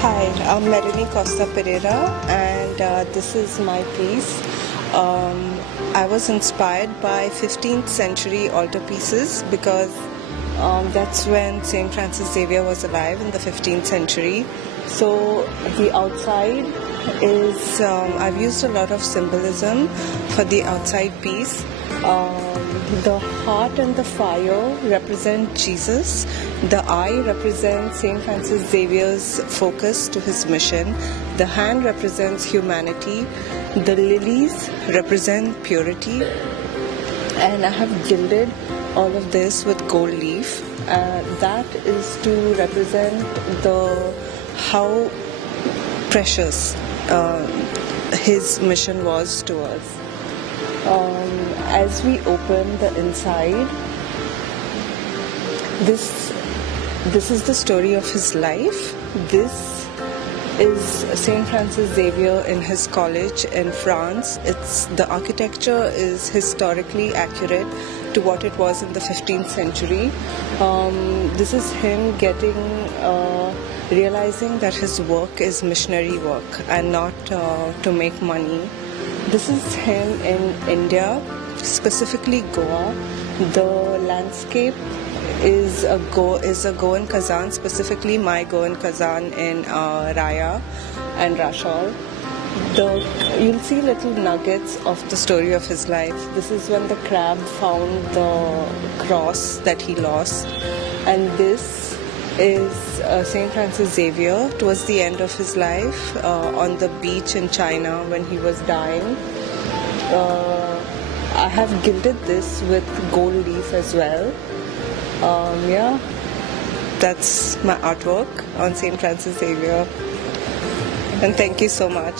Hi, I'm Melanie Costa Pereira, and this is my piece. I was inspired by 15th century altarpieces because that's when Saint Francis Xavier was alive in the 15th century. So the outside is, I've used a lot of symbolism for the outside piece. The heart and the fire represent Jesus. The eye represents Saint Francis Xavier's focus to his mission. The hand represents humanity. The lilies represent purity. And I have gilded all of this with gold leaf. That is to represent how precious his mission was to us. As we open the inside, this is the story of his life. This is Saint Francis Xavier in his college in France. The architecture is historically accurate to what it was in the 15th century. This is him realizing that his work is missionary work and not to make money. This is him in India, specifically Goa. The landscape is a Goan Kazan, specifically my Goan Kazan in Raya and Rashol. You'll see little nuggets of the story of his life. This is when the crab found the cross that he lost, and this is Saint Francis Xavier towards the end of his life on the beach in China when he was dying. I have gilded this with gold leaf as well. That's my artwork on Saint Francis Xavier. And thank you so much.